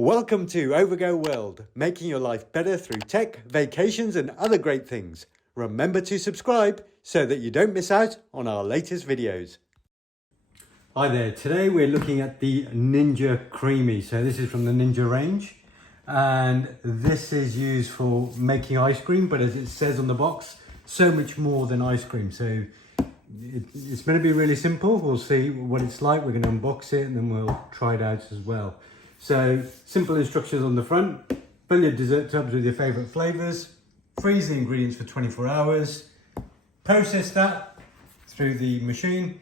Welcome to Overgo World, making your life better through tech, vacations and other great things. Remember to subscribe so that you don't miss out on our latest videos. Hi there, today we're looking at the Ninja CREAMi. So this is from the Ninja range and this is used for making ice cream, but as it says on the box, so much more than ice cream. So it's going to be really simple. We'll see what it's like. We're going to unbox it and then we'll try it out as well. So simple instructions on the front. Fill your dessert tubs with your favorite flavors. Freeze the ingredients for 24 hours. Process that through the machine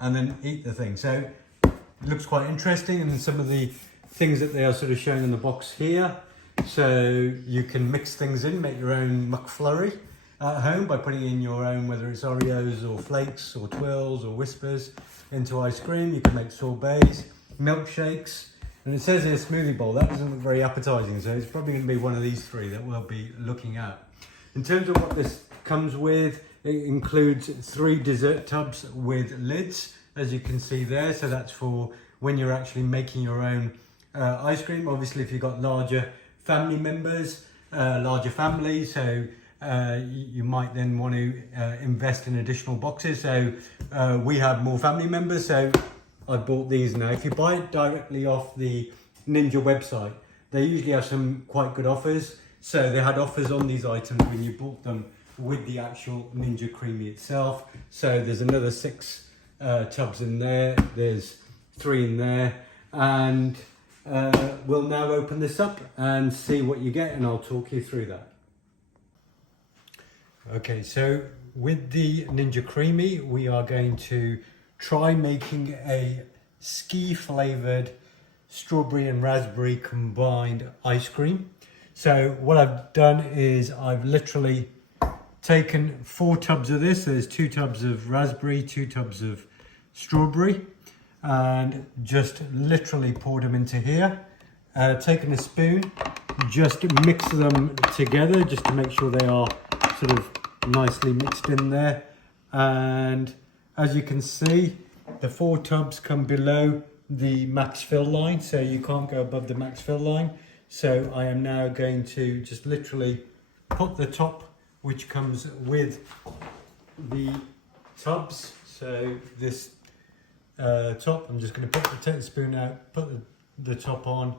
and then eat the thing. So it looks quite interesting, and then some of the things that they are sort of showing in the box here. So you can mix things in, make your own McFlurry at home by putting in your own, whether it's Oreos or flakes or twirls or whispers into ice cream. You can make sorbets, milkshakes. And it says here smoothie bowl. That doesn't look very appetizing, so it's probably going to be one of these three that we'll be looking at. In terms of what this comes with, it includes 3 dessert tubs with lids, as you can see there. So that's for when you're actually making your own ice cream. Obviously, if you've got larger family members, larger families, so you might then want to invest in additional boxes. So we have more family members, so I bought these now. If you buy it directly off the Ninja website, they usually have some quite good offers. So they had offers on these items when you bought them with the actual Ninja CREAMi itself. So there's another 6 tubs in there. There's 3 in there. And we'll now open this up and see what you get, and I'll talk you through that. Okay, so with the Ninja CREAMi, we are going to try making a ski flavored strawberry and raspberry combined ice cream. So what I've done is I've literally taken 4 tubs of this. There's 2 tubs of raspberry, 2 tubs of strawberry, and just literally poured them into here. Taken a spoon, just mix them together just to make sure they are sort of nicely mixed in there. And as you can see, the 4 tubs come below the max fill line, so you can't go above the max fill line. So I am now going to just literally put the top, which comes with the tubs. So this top, I'm just going to take the spoon out, put the top on.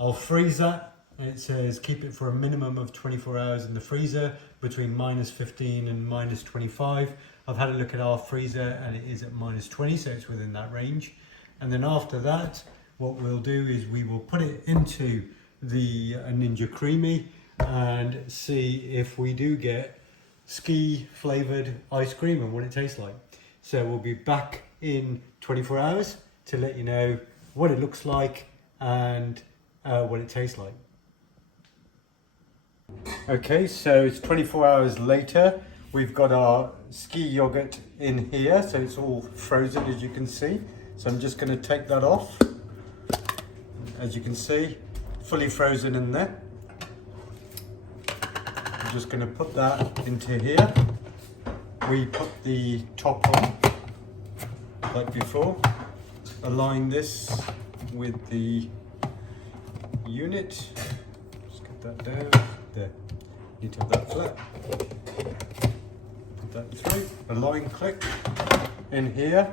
I'll freeze that. It says keep it for a minimum of 24 hours in the freezer between -15 and -25. I've had a look at our freezer and it is at -20, so it's within that range. And then after that, what we'll do is we will put it into the Ninja CREAMi and see if we do get ski flavored ice cream and what it tastes like. So we'll be back in 24 hours to let you know what it looks like and what it tastes like. Okay, so it's 24 hours later. We've got our ski yogurt in here, so it's all frozen, as you can see. So I'm just going to take that off. As you can see, fully frozen in there. I'm just going to put that into here. We put the top on, like before. Align this with the unit. Just get that down. There. Need to have that flat. That through, a line click in here,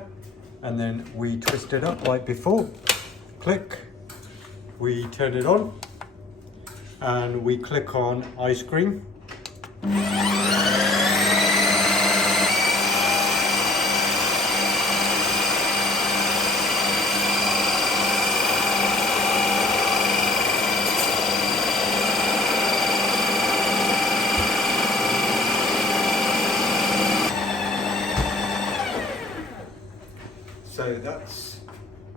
and then we twist it up like before. Click, we turn it on, and we click on ice cream. So that's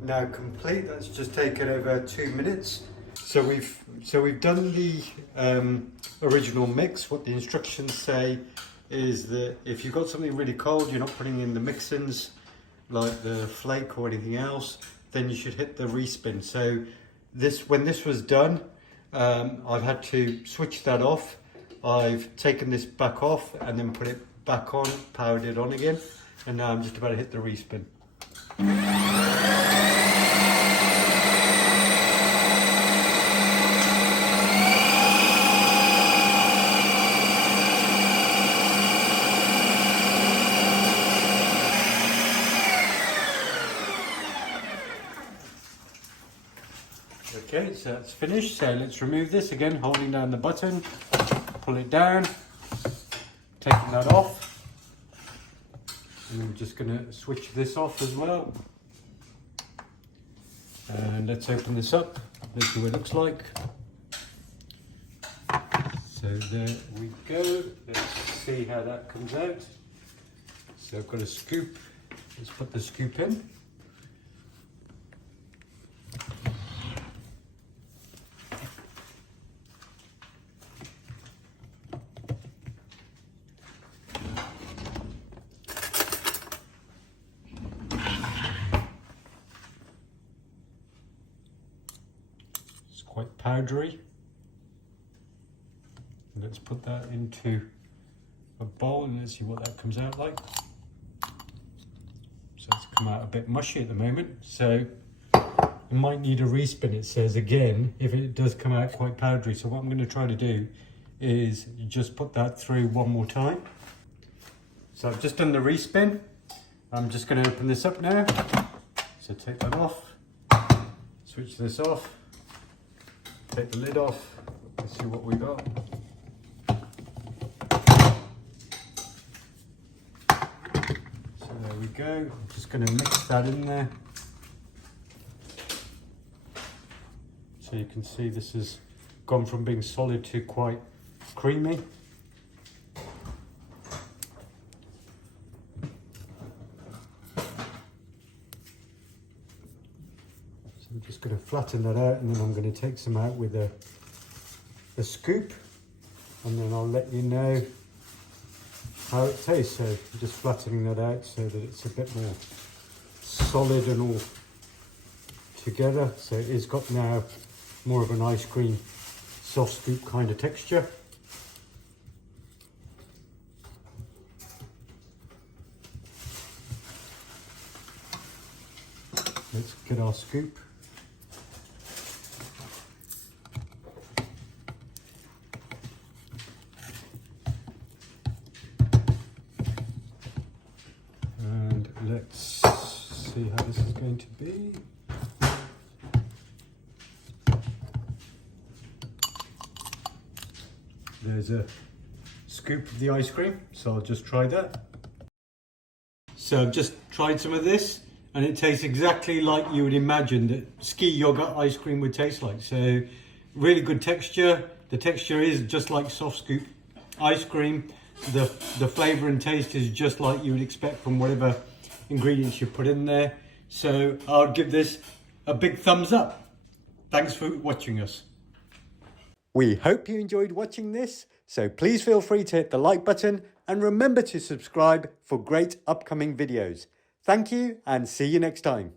now complete. That's just taken over 2 minutes. So we've done the original mix. What the instructions say is that if you've got something really cold, you're not putting in the mix-ins like the flake or anything else, then you should hit the respin. So when this was done, I've had to switch that off. I've taken this back off and then put it back on, powered it on again, and now I'm just about to hit the respin. Okay, so that's finished. So let's remove this again, holding down the button, pull it down, taking that off. And I'm just going to switch this off as well. And let's open this up. Let's see what it looks like. So there we go. Let's see how that comes out. So I've got a scoop. Let's put the scoop in. It's quite powdery. Let's put that into a bowl and let's see what that comes out like. So it's come out a bit mushy at the moment. So you might need a respin, it says again, if it does come out quite powdery. So what I'm going to try to do is just put that through one more time. So I've just done the respin. I'm just going to open this up now. So take that off, switch this off, take the lid off, let's see what we got. There we go. I'm just going to mix that in there. So you can see this has gone from being solid to quite creamy. So I'm just going to flatten that out and then I'm going to take some out with a scoop and then I'll let you know how it tastes. So I'm just flattening that out so that it's a bit more solid and all together. So it has got now more of an ice cream soft scoop kind of texture. Let's get our scoop. Let's see how this is going to be. There's a scoop of the ice cream, so I'll just try that. So I've just tried some of this and it tastes exactly like you would imagine that ski yogurt ice cream would taste like. So really good texture. The texture is just like soft scoop ice cream. The flavour and taste is just like you would expect from whatever ingredients you put in there. So I'll give this a big thumbs up. Thanks for watching us. We hope you enjoyed watching this, so please feel free to hit the like button and remember to subscribe for great upcoming videos. Thank you and see you next time.